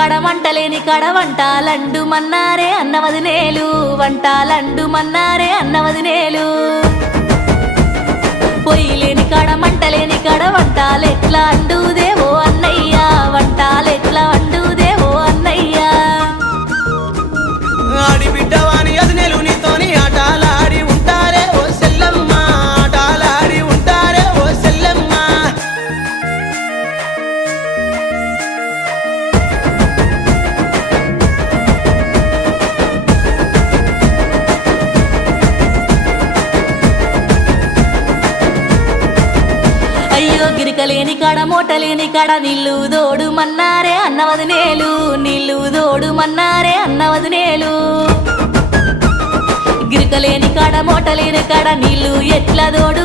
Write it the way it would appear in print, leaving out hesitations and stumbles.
కాడ వంటలేని కాడ వంటాలండు మన్నారే అన్నవదినేలు వంటాలండు మన్నారే అన్నవదినేలు పొయ్యి లేని కాడ మంటలేని కాడ వంటాలెట్లా అండుదేవో అన్నయ్య వంటాలెట్లా అండుదేవో అన్నయ్య ఆడి బిడ్డవాని అదినేలు నీతోని ఆటలాడి ఉంటారే ఓ సెల్లమ్మ ఆటలాడి ఉంటారే ఓ సెల్లమ్మ అయ్యో గిరికలేని కాడ మోటలేని కాడ నీళ్ళు దోడు మన్నారే అన్నవదినేలు నీళ్ళు దోడు మన్నారే అన్నవదినేలు గిరికలేని కాడ మోటలేని కాడ నీళ్ళు ఎట్లా దోడు